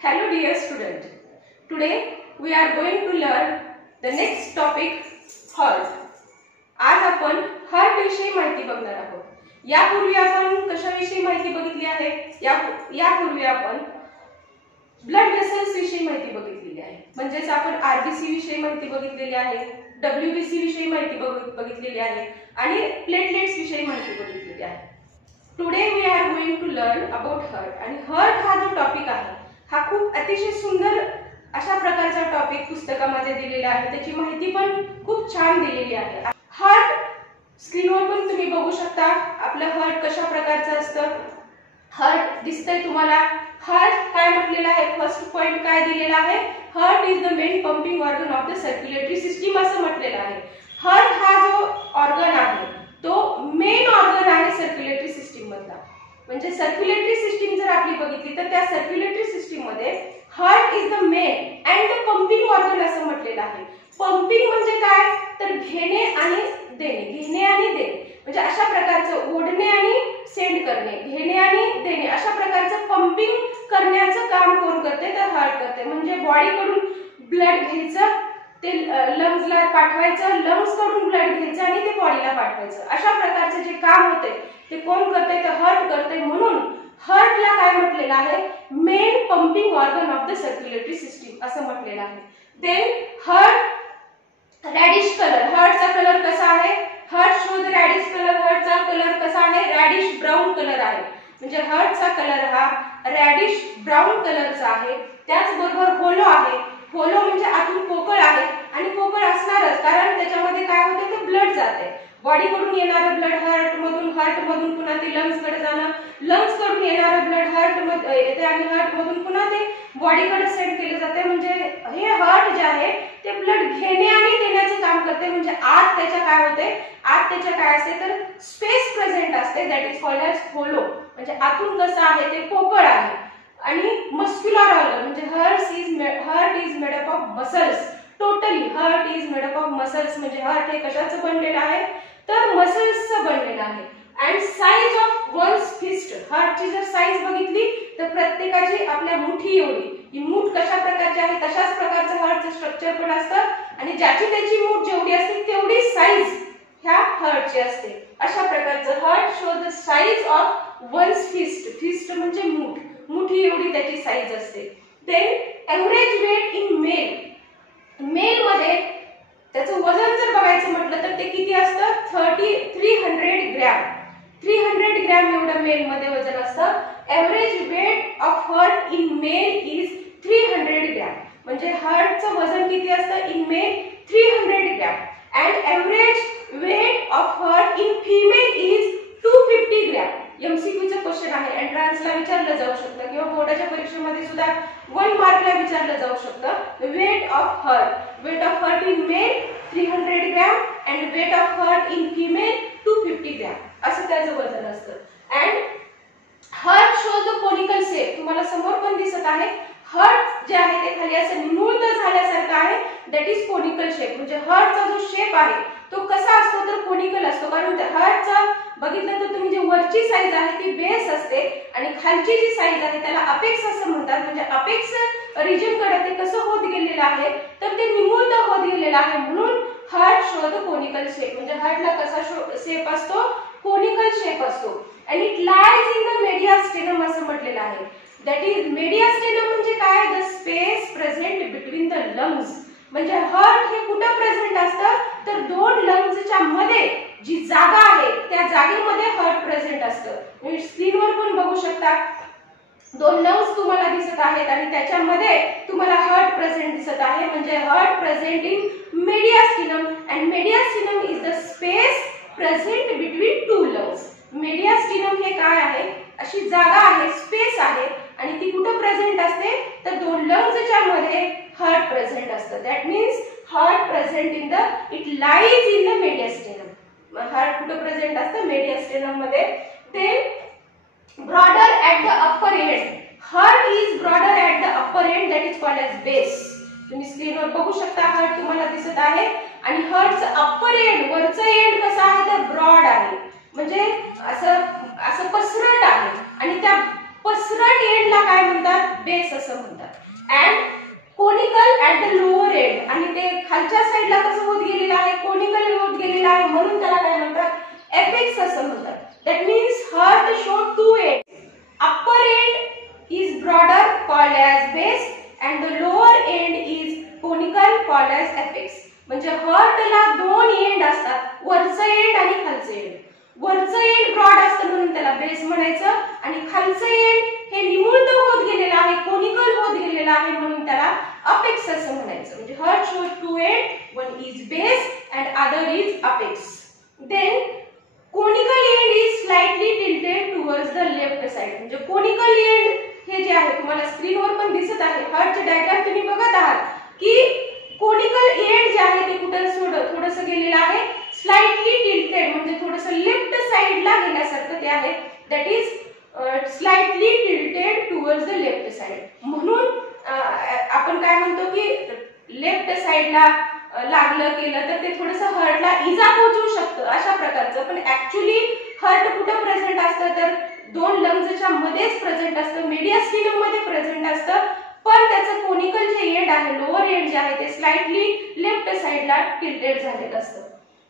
Hello dear student. Today we are going to learn the next topic heart. आज आपण heart विषयी माहिती बघणार आहोत. यापूर्वी आपण कशाविषयी माहिती बघितली आहे? यापूर्वी आपण ब्लड वेसल्स विषयी माहिती बघितलेली आहे. म्हणजेच आपण आरबीसी विषयी माहिती बघितलेली आहे, डब्ल्यूबीसी विषयी माहिती बघितलेली आहे आणि प्लेटलेट्स विषयी माहिती बघितलेली आहे. Today we are going to learn about heart. आणि हार्ट हा जो टॉपिक आहे हा खूप अतिशय सुंदर अशा प्रकारचा टॉपिक पुस्तकामध्ये दिलेला आहे. त्याची माहिती पण खूप छान दिलेली आहे. हार्ट स्क्रीनवर पण तुम्ही बघू शकता. आपलं हार्ट कशा प्रकारचं असतं. हार्ट दिसतंय तुम्हाला. हार्ट काय म्हटलेलं आहे? फर्स्ट पॉइंट काय दिलेला आहे? Heart is the main pumping organ of the circulatory system असं म्हटलेलं आहे. हार्ट हा जो ऑर्गन आहे तो मेन ऑर्गन आहे सर्क्युलेटरी सिस्टीम मधला. म्हणजे सर्क्युलेटरी सिस्टीम जर आपली बघितली तर त्या सर्क्युलेटरी सिस्टीम मध्ये heart is the men and the pumping organ असं म्हटलेलं आहे. पंपिंग म्हणजे काय? तर घेणे आणि देणे, घेणे आणि देणे. म्हणजे अशा प्रकारचं ओढणे आणि सेंड करणे, घेणे आणि देणे अशा प्रकारचं पंपिंग करण्याचं काम कोण करते? तर हार्ट करते. म्हणजे बॉडीकडून ब्लड घ्यायचं, ते लंग्सला पाठवायचं, लंग्स कडून ब्लड घ्यायचं आणि ते बॉडीला पाठवायचं. अशा प्रकारचे जे काम होते ते कोण करते? तर हार्ट करते. म्हणून हार्टला काय म्हटलेलं आहे? Main pumping organ of the circulatory system असं म्हटलेलं आहे. Then heart reddish colour. हार्टचा कलर कसा आहे? Heart show the reddish colour. हार्टचा कलर कसा आहे? रॅडिश ब्राऊन कलर आहे. म्हणजे हार्टचा कलर हा रॅडिश ब्राऊन कलरचा आहे. त्याचबरोबर होलो आहे. होलो म्हणजे आतून पोकळ आहे आणि पोकळ असणारच, कारण त्याच्यामध्ये काय होते? तर ब्लड जाते. बॉडीकडून येणारं ब्लड हार्टमधून पुन्हा ते लंग्सकडे जाणं, लंग्सकडून येणारं ब्लड हार्टमध्ये येते आणि हार्टमधून पुन्हा ते बॉडीकडे सेंड केले जाते. म्हणजे हे हार्ट जे आहे ते ब्लड घेणे आणि देण्याचे काम करते. म्हणजे आत त्याच्या काय होते? आत त्याच्या काय असते? तर स्पेस प्रेझेंट असते. That is called as hollow. म्हणजे आतून कसं आहे? ते पोकळ आहे. आणि मस्क्युलर ऑर्गन म्हणजे heart is made up of muscles. Totally heart is made up of muscles. म्हणजे हार्ट हे कशाचं बनलेलं आहे? तर मसल्सचं बनलेलं आहे. And size of one's fist. हार्टची जर साइज बघितली तर प्रत्येकाची आपल्या मुठी एवढी. ही मूठ कशा प्रकारची आहे तशाच प्रकारचं हार्टचं स्ट्रक्चर पण असतं आणि ज्याची त्याची मूठ जेवढी असते तेवढी साइज ह्या हार्टची असते. अशा प्रकारचं heart show the size of one's fist. Fist म्हणजे मूठ, मुठी एवढी त्याची साइज असते. Then average weight in male. Male मध्ये त्याचं वजन जर बघायचं म्हटलं तर ते किती असतं? 300 ग्रॅम. 300 ग्रॅम एवढं मेल मध्ये वजन असतं. Average weight of heart in male is 300 gram. म्हणजे हार्टचं वजन किती असतं in male? 300 gram. And average weight of heart in female is 250 gram. एमसीक्यूचं क्वेश्चन आहे, एंट्रन्सला विचारलं जाऊ शकतं किंवा बोर्डाच्या परीक्षेमध्ये सुद्धा 1 मार्कला विचारलं जाऊ शकतं. Weight of heart in male 300 gram and weight of heart in female 250 gram असं त्याचं वजन असतं. And heart shows the conical shape. तुम्हाला समोर पण दिसत आहे. हार्ट जे आहे ते खाली असं निमुळत झाल्यासारखं आहे. That is conical shape. म्हणजे हार्टचा जो शेप आहे तो कसा असतो? तर कोनिकल असतो. कारण हार्टचा बघितलं तर तुम्ही जी वरची साइज आहे ती बेस असते आणि खालची जी साइज आहे त्याला अपेक्स असं म्हणतात. म्हणजे अपेक्स रिजन कडे ते कसं होत गेलेलं आहे? तर ते निमुळत होत गेलेलं आहे. म्हणून heart show the conical shape. म्हणजे हार्टला कसा शेप असतो? कोनिकल शेप असतो. आणि इट लाइज इन द मेडियास्टेनम असं म्हटलेलं आहे. दॅट इज मेडियास्टेनम म्हणजे काय? The space present between the lungs. म्हणजे हार्ट हे कुठं प्रेझेंट असतं? तर दोन लंग्सच्या मध्ये जी जागा आहे त्या जागेमध्ये हार्ट प्रेझेंट असतं. स्क्रीनवर पण बघू शकता. 2 लंग्स तुम्हाला दिसत आहेत आणि त्याच्यामध्ये तुम्हाला हार्ट प्रेझेंट दिसत आहे. म्हणजे heart present in mediastinum and mediastinum is the space present between 2 lungs. Mediastinum हे काय आहे? अशी जागा आहे, स्पेस आहे आणि ती कुठं प्रेझेंट असते? तर 2 लंग्सच्या मध्ये हार्ट प्रेझेंट असतं. That means heart present in the it lies in the mediastinum. Heart कुठं प्रेझेंट असतं? मेडियास्टेनम मध्ये. ते broader at the upper end. Heart is broader at the upper end. That is called as base. तुम्ही स्क्रीनवर बघू शकता. Heart तुम्हाला दिसत आहे आणि हार्टचं अप्पर एंड वरचं एंड कसं आहे? तर ब्रॉड आहे. म्हणजे असं पसरट आहे आणि त्या पसरट एंडला काय म्हणतात, बेस असं म्हणतात. And conical at the lower end, आणि ते खालच्या साईडला कसं होत गेलेलं आहे, कोनिकल होत गेलेलं आहे, म्हणून त्याला काय म्हणतात, एपेक्स असं म्हणतात. That means heart show two end. Upper end is broader called as base and the lower end is conical called as apex. म्हणजे हार्टला दोन एंड असतात, वरचं एंड आणि खालचं एंड. वरचं एंड ब्रॉड असतं म्हणून त्याला बेस म्हणायचं, आणि खालचं एंड हे निमुळत होत गेलेलं आहे, कोनिकल होत गेलेलं आहे, म्हणून त्याला अपेक्स असं म्हणायचं. म्हणजे heart shows two end, one is base and other is apex. Then conical end is slightly tilted towards the left side. म्हणजे कोनिकल एंड हे जे आहे तुम्हाला स्क्रीनवर पण दिसत आहे, हार्टचे डायग्राम तुम्ही बघत आहात की कोनिकल एंड जे आहे ते कुठं थोडंसं गेलेलं आहे, स्लाइटली टिल्टेड, म्हणजे थोडंसं लेफ्ट साइडला गेल्यासारखं ते आहे. That is slightly tilted towards the left side. म्हणून आपण काय म्हणतो की लेफ्ट साइडला लागलं केलं तर ते थोडंसं हार्टला इजा पोहोचवू शकतं, अशा प्रकारचं. पण ऍक्च्युली हार्ट कुठं प्रेझेंट असतं तर दोन लंग्सच्या मध्येच प्रेझेंट असतं, मेडिअस्टिनम मध्ये प्रेझेंट असतं. पण त्याचं कोनिकल जे एंड आहे, लोअर एंड जे आहे ते स्लाइटली लेफ्ट साइडला टिल्टेड झालेलं असतं,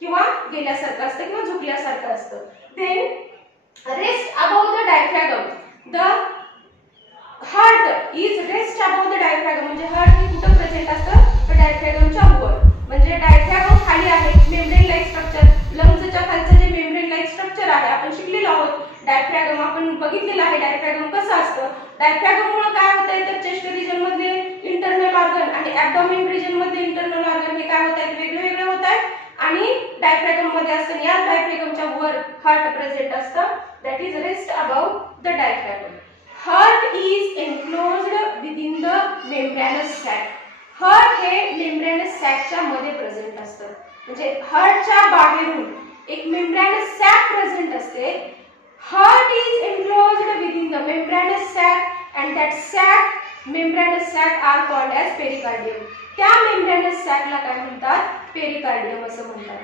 किंवा गेल्यासारखं असतं, किंवा झुकल्यासारखं असतं. Then rest about the diaphragm. The heart is rest about the diaphragm. म्हणजे हार्ट हे कुठं प्रेझेंट असतं तर डायफ्रॅगमच्या वर. म्हणजे डायफ्रॅगम खाली आहे, मेम्ब्रेन लाईक स्ट्रक्चर, लंग्सच्या खालचं जे मेम्ब्रेन लाईक स्ट्रक्चर आहे आपण शिकलेलो आहोत. डायफ्रॅगम आपण बघितलेलं आहे, डायफ्रॅगम कसं असतं. डायफ्रॅगम मुळे काय होतंय तर चेस्ट रिजन मधले इंटरनल ऑर्गन आणि ॲब्डोमेन रिजन मधले इंटरनल ऑर्गन हे काय होत आहेत, वेगळे वेगळे होत आहेत, आणि डायफ्रॅगम मध्ये असतं, या डायफ्रॅगमच्या वर हार्ट प्रेझेंट असतं. That is rest about the diaphragm. Heart is enclosed within the membranous sac. Heart हे मेम्ब्रेनस सॅकच्या मध्ये प्रेझेंट असतं. म्हणजे हार्टच्या बाहेरून एक मेम्ब्रेनस सॅक प्रेझेंट असते. Heart is enclosed within the membranous sac and that sac, membranous sac are called as pericardium. त्या membranous sac ला काय म्हणतात, पेरिकार्डियम असं म्हणतात.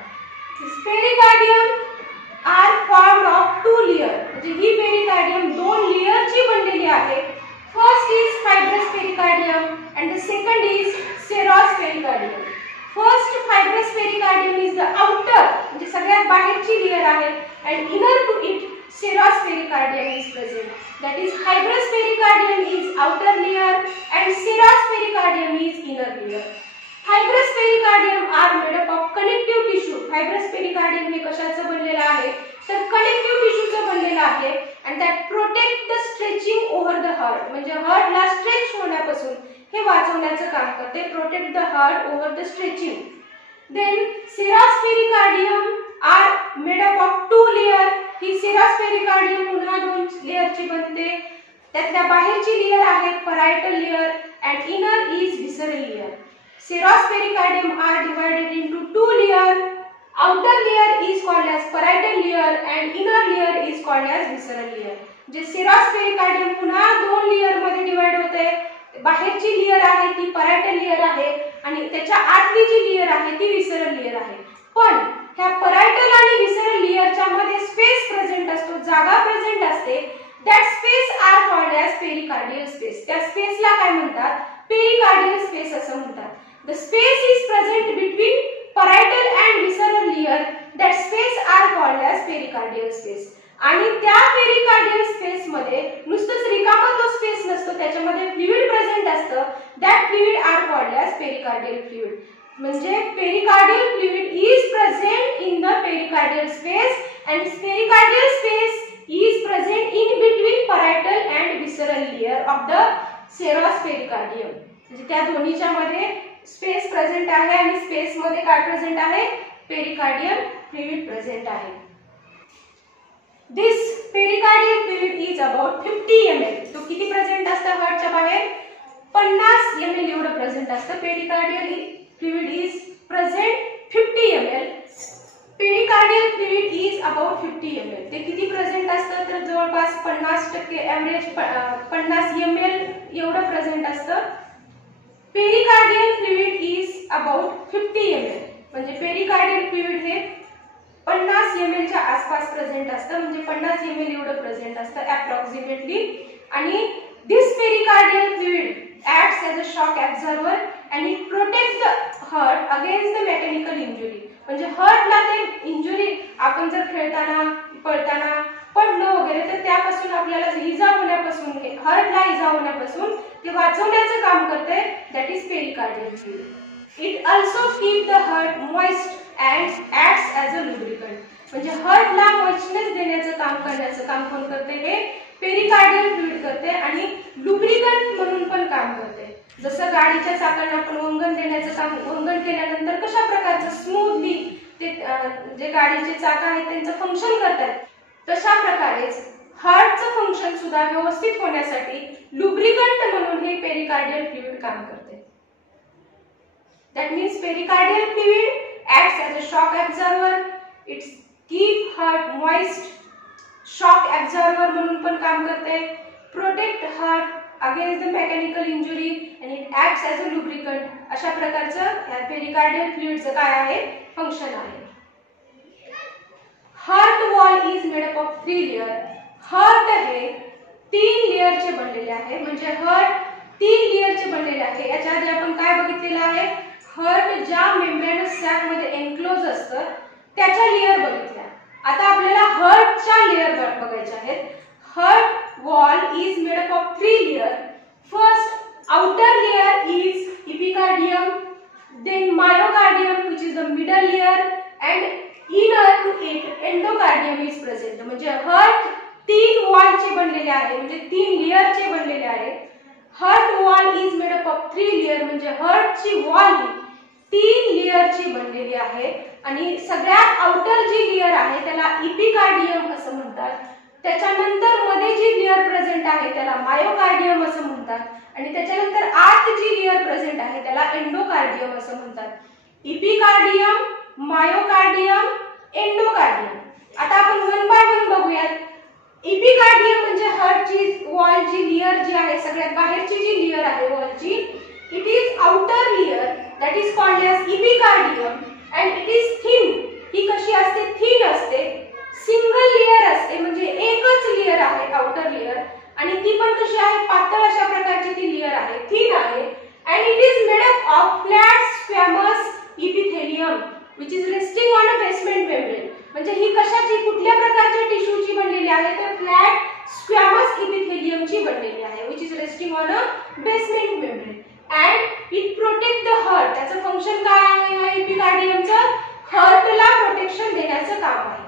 Pericardium are formed of two layer. म्हणजे ही पेरिकार्डियम दोन लेयरची बनलेली आहे. First is fibrous pericardium and the second is serous pericardium. First fibrous pericardium is the outer, म्हणजे सगळ्यात बाहेरची लेयर आहे, and inner to it serous pericardium is present. That is fibrous pericardium is outer layer and serous pericardium is inner layer. Fibrous pericardium are made up of connective tissue. Fibrous pericardium हे कशाचं बनलेलं आहे तर connective टिश्यूचं बनलेलं आहे, and that protect the stretching over the heart. म्हणजे हार्टला stretch होण्यापासून हे वाचवण्याचं काम करते, protect the heart over the stretching. Then serous pericardium are made up of two layer. He serous pericardium पुन्हा दोन लेयरची बनते. त्यातल्या बाहेरची लेयर आहे parietal layer and inner is visceral layer. Serous pericardium are divided into two layer. Outer layer is called as parietal layer and inner layer is called as visceral layer. जे serous pericardium पुन्हा दोन layer मध्ये divide होते. बाहेरची layer आहे ती parietal layer आहे आणि त्याच्या आतली जी लेयर आहे ती visceral layer आहे. पण ह्या parietal आणि visceral लेयरच्या मध्ये स्पेस प्रेझेंट असतो, जागा प्रेझेंट असते. That space are called as pericardial space. त्या स्पेसला काय म्हणतात, pericardial space असं म्हणतात. The space is present between parietal and visceral layer. That space are called as pericardial space. आणि त्या पेरिकार्डियल स्पेस मध्ये नुसतंच रिकामा तो स्पेस नसतो, त्याच्यामध्ये फ्लुइड प्रेझेंट असतं. That fluid are called as pericardial fluid. म्हणजे pericardial fluid is present in the pericardial space and pericardial space is present in between parietal and visceral layer of the serous pericardium. म्हणजे त्या दोन्हीच्या मध्ये space present आहे आणि space मध्ये काय present आहे, पेरिकार्डियल फ्लुइड प्रेझेंट आहे. This pericardial fluid is about 50 ml. तो किती प्रेझेंट असतं हार्टच्या बाहेर, 50 ml एवढं प्रेझेंट असतं. Pericardial fluid is present 50 ml. Pericardial fluid is about 50 ml. ते किती प्रेझेंट असतं तर जवळपास 50% एव्हरेज 50 ml एवढं प्रेझेंट असतं. Pericardial fluid is about 50 ml. म्हणजे पेरिकार्डियल फ्लुइड हे 50 ml च्या आसपास प्रेझेंट असतं. म्हणजे 50 ml एवढं प्रेझेंट असतं अप्रॉक्सिमेटली. आणि This pericardial fluid acts as a shock absorber and it protects the heart against the mechanical injury. म्हणजे हार्टला ते इंजुरी, आपण जर खेळताना पळताना पडलो वगैरे तर त्यापासून आपल्याला इजा होण्यापासून, हार्टला इजा होण्यापासून ते वाचवण्याचं काम करते. That is pericardial fluid. It also keep the heart moist and acts as a lubricant. म्हणजे हार्टला मॉइस्चनेस देण्याचं काम करण्याचं काम कोण करते? हे पेरिकार्डियल फ्लुइड करते आणि लुब्रिकंट म्हणून पण काम करते. जसं गाडीच्या चाकांना आपण वंगण देण्याचं काम, वंगण केल्यानंतर कशा प्रकारचं स्मूथली ते जे गाडीचे चाक आहेत त्यांचं फंक्शन करतात, तशा प्रकारेच हार्टचं फंक्शन सुद्धा व्यवस्थित होण्यासाठी लुब्रिकंट म्हणून हे पेरिकार्डियल फ्लुइड काम करते. That means pericardial fluid acts as a shock absorber. It keep heart moist. Shock absorber म्हणून पण काम करते. Protect heart against the mechanical injury and it acts as a lubricant. अशा प्रकारचं पेरिकार्डियल फ्लुइडचं काय आहे? फंक्शन आहे. Heart wall is made up of 3 layer. Heart हे 3 लेयरचे बनलेले आहे. म्हणजे हार्ट 3 लेयरचे बनलेले आहे. याच्या आधी आपण काय बघितलेलं आहे? हार्ट ज्या मेम्ब्रेनस सॅक मध्ये एन्क्लोज असतं त्याच्या लेयर बघितल्या. आता आपल्याला हार्टच्या लेयर बघायच्या आहेत. Heart wall is made up of 3 layer. First outer layer is epicardium, then myocardium which is the middle layer and inner to it endocardium is present. म्हणजे हार्ट 3 वॉलचे बनलेले आहे, म्हणजे 3 लेयरचे बनलेले आहे. Heart wall is made up of 3 layer. म्हणजे हार्टची wall ही 3 लेयरची बनलेली आहे आणि सगळ्यात आउटर जी लेयर आहे त्याला इपिकार्डियम असं म्हणतात. त्याच्यानंतर मध्ये जी लेयर प्रेझेंट आहे त्याला मायोकार्डियम असं म्हणतात आणि त्याच्यानंतर आत जी लेयर प्रेझेंट आहे त्याला एंडोकार्डियम असं म्हणतात. इपिकार्डियम, मायोकार्डियम, एंडोकार्डियम. आता आपण वन बाय वन बघूयात. इपिकार्डियम म्हणजे हार्टची वॉल जी लेयर जी आहे, सगळ्यात बाहेरची जी लेयर आहे वॉलची, it is outer layer that is called as epicardium and it is thin. ही कशी असते? थिन असते. सिंगल लेयर असते, म्हणजे एकच लेयर आहे आउटर लेयर आणि ती पण कशी आहे? पातळ अशा प्रकारची ती लेयर आहे, थिन आहे. and it is made up of flat squamous epithelium which is resting on a basement membrane. म्हणजे ही कशाची, कुठल्या प्रकारच्या टिश्यूची बनलेली आहे? तर फ्लॅट स्क्वॅमस इपिथेलियमची बनलेली आहे which is resting on a basement membrane. and it protect the heart. त्याचं फंक्शन काय आहे या एपिकार्डियमचं? हार्टला प्रोटेक्शन देण्याचं काम आहे.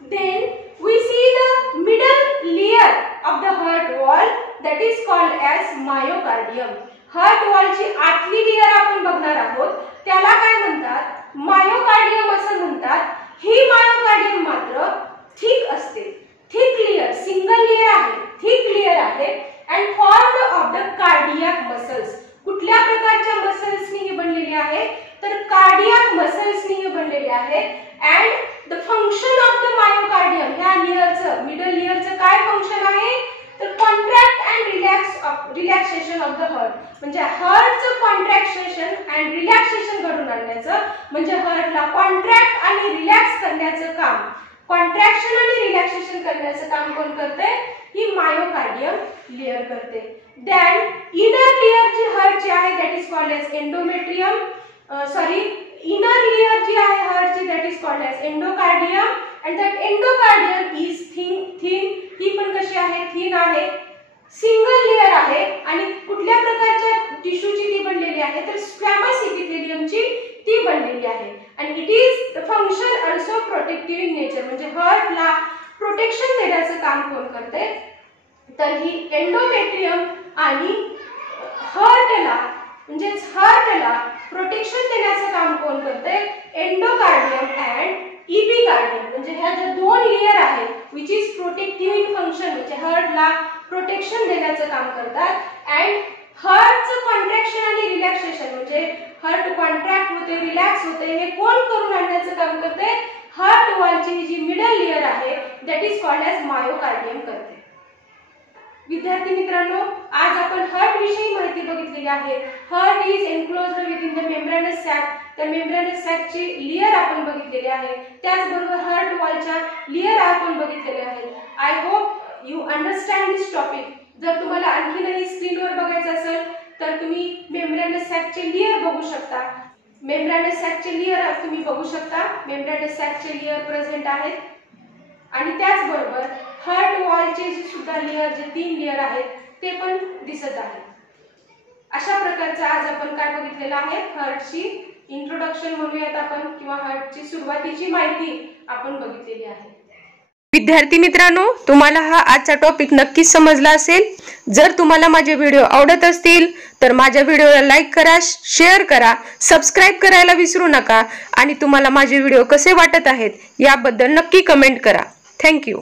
then we see the middle layer of the heart wall that is called as myocardium. Heart वॉलची आतली लेयर आपण बघणार आहोत, त्याला काय म्हणतात? मायोकार्डियम असं म्हणतात. ही मायोकार्डियम मात्र थिक असते. थिक लेयर, सिंगल लेयर आहे, थिक लेयर आहे and formed of the cardiac muscles. कुठल्या प्रकारच्या मसल्सनी हे बनलेले आहे? तर कार्डियाक मसल्सनी हे बनलेले आहे. And the function of the myocardium, ह्या लेयरचं, मिडल लेयरचं काय फंक्शन आहे? तर contract and relaxation of the heart. म्हणजे हार्टचं कॉन्ट्रॅक्शन अँड रिलॅक्सेशन घडून आणण्याचं, म्हणजे हार्टला कॉन्ट्रॅक्ट आणि रिलॅक्स करण्याचं काम, कॉन्ट्रॅक्शन आणि रिलॅक्सेशन करण्याचं काम कोण करते? ही मायोकार्डियम लेयर करते. देन इनर लेयर जी हार्टची आहे that is called as endometrium, inner layer जी आहे हार्टची that is called as endocardium and that endocardium is thin. ही पण कशी आहे? थिन आहे, सिंगल लेयर आहे आणि कुठल्या प्रकारच्या टिश्यूची ती बनलेली आहे? तर स्क्वॅमस इपिथेलियमची ती बनलेली आहे. आणि it is the function also protective in nature. म्हणजे हार्टला प्रोटेक्शन देण्याचं काम कोण करते? तर ही एंडोमेट्रियम आणि हार्टला, म्हणजे हार्टला प्रोटेक्शन देण्याचं काम कोण करते? Endocardium and epicardium. म्हणजे ह्या ज्या 2 लेयर आहेत which is protective in function, म्हणजे हार्टला प्रोटेक्शन देण्याचं काम करतात. अँड हार्टचं कॉन्ट्रॅक्शन आणि रिलॅक्सेशन, म्हणजे हार्ट कॉन्ट्रॅक्ट होते, रिलॅक्स होते, हे कोण करून आणण्याचं काम करते? हार्ट वॉलची जी मिडल लेयर आहे that is called as myocardium करते. विद्यार्थी मित्रांनो, आज आपण हार्ट विषयी माहिती बघितलेली आहे. Heart is enclosed within the membranous sac. त्या मेम्ब्रेनस सॅकची लेयर आपण बघितलेली आहे. त्याचबरोबर हार्ट वॉलच्या लेयर आपण बघितलेल्या आहेत. I hope you understand this topic. जर तुम्हाला आणखीनही स्क्रीनवर बघायचं असेल तर तुम्ही मेम्ब्रेनस सॅकचे लेयर बघू शकता. मेम्ब्रेनस सॅकचे लेयर तुम्ही बघू शकता. मेम्ब्रेनस सॅकचे लेयर प्रेझेंट आहेत आणि त्याचबरोबर हार्ट वॉलचे जे सुद्धा लेयर, जे 3 लेयर आहेत ते पण दिसत आहेत. अशा प्रकारचं आज आपण काय बघितलेलं आहे, हार्टची इंट्रोडक्शन म्हणूयात आपण, किंवा हार्टची सुरुवातीची माहिती आपण बघितलेली आहे. विद्यार्थी मित्रांनो, तुम्हाला हा आजचा टॉपिक नक्कीच समजला असेल. जर तुम्हाला माझे व्हिडिओ आवडत असतील तर माझ्या व्हिडिओला लाईक करा, शेअर करा, सबस्क्राईब करायला विसरू नका आणि तुम्हाला माझे व्हिडिओ कसे वाटत आहेत याबद्दल नक्की कमेंट करा. थँक्यू.